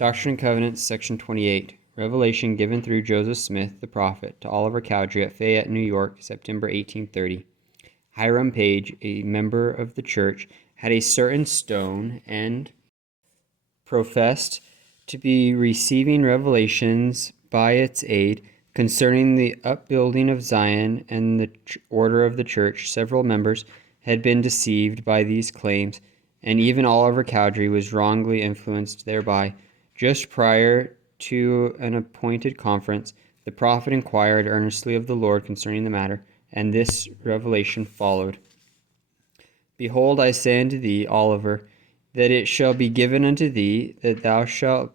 Doctrine and Covenants, Section 28. Revelation given through Joseph Smith, the prophet, to Oliver Cowdery at Fayette, New York, September 1830. Hiram Page, a member of the church, had a certain stone and professed to be receiving revelations by its aid concerning the upbuilding of Zion and the order of the church. Several members had been deceived by these claims, and even Oliver Cowdery was wrongly influenced thereby. Just prior to an appointed conference, the prophet inquired earnestly of the Lord concerning the matter, and this revelation followed. Behold, I say unto thee, Oliver, that it shall be given unto thee, that thou shalt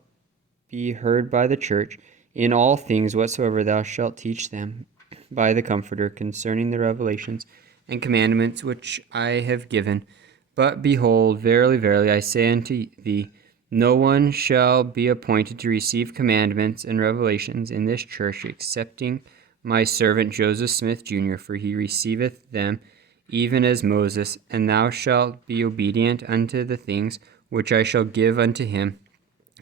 be heard by the church in all things whatsoever thou shalt teach them by the Comforter concerning the revelations and commandments which I have given. But behold, verily, verily, I say unto thee, no one shall be appointed to receive commandments and revelations in this church, excepting my servant Joseph Smith, Jr., for he receiveth them even as Moses, and thou shalt be obedient unto the things which I shall give unto him,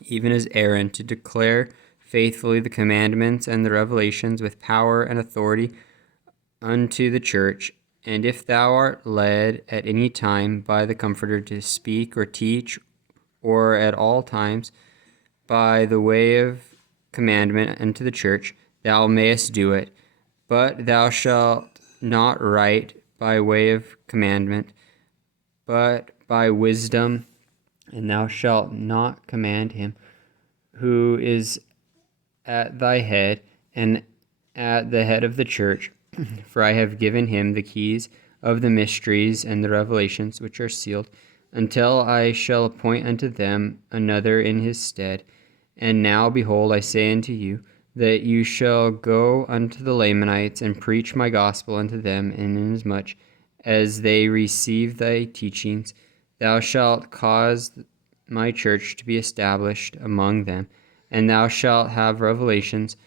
even as Aaron, to declare faithfully the commandments and the revelations with power and authority unto the church. And if thou art led at any time by the Comforter to speak or teach, or at all times by the way of commandment unto the church, thou mayest do it. But thou shalt not write by way of commandment, but by wisdom, and thou shalt not command him who is at thy head and at the head of the church, for I have given him the keys of the mysteries and the revelations which are sealed, until I shall appoint unto them another in his stead. And now, behold, I say unto you, that you shall go unto the Lamanites and preach my gospel unto them, and inasmuch as they receive thy teachings, thou shalt cause my church to be established among them, and thou shalt have revelations,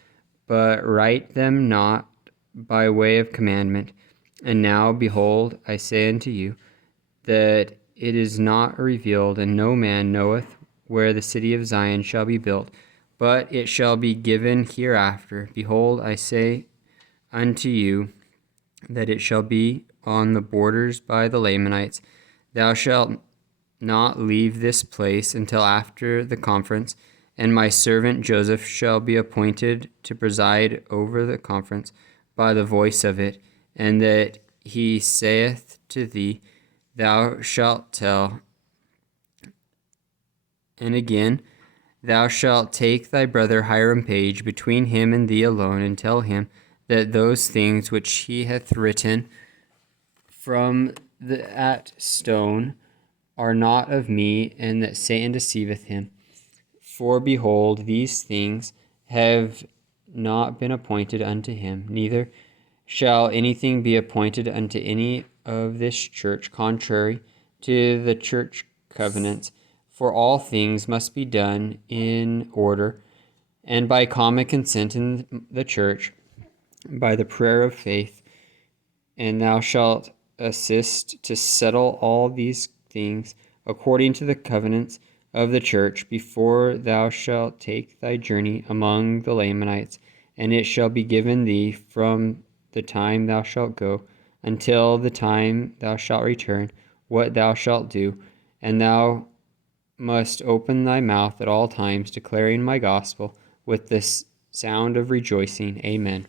but write them not by way of commandment. And now, behold, I say unto you, that it is not revealed, and no man knoweth where the city of Zion shall be built, but it shall be given hereafter. Behold, I say unto you, that it shall be on the borders by the Lamanites. Thou shalt not leave this place until after the conference, and my servant Joseph shall be appointed to preside over the conference by the voice of it, and that he saith to thee, thou shalt tell. And again, thou shalt take thy brother Hiram Page between him and thee alone, and tell him that those things which he hath written from that stone are not of me, and that Satan deceiveth him. For behold, these things have not been appointed unto him, neither shall anything be appointed unto any of this church contrary to the church covenants. For all things must be done in order, and by common consent in the church, by the prayer of faith. And thou shalt assist to settle all these things according to the covenants of the church before thou shalt take thy journey among the Lamanites. And it shall be given thee from the time thou shalt go until the time thou shalt return, what thou shalt do. And thou must open thy mouth at all times, declaring my gospel with this sound of rejoicing. Amen.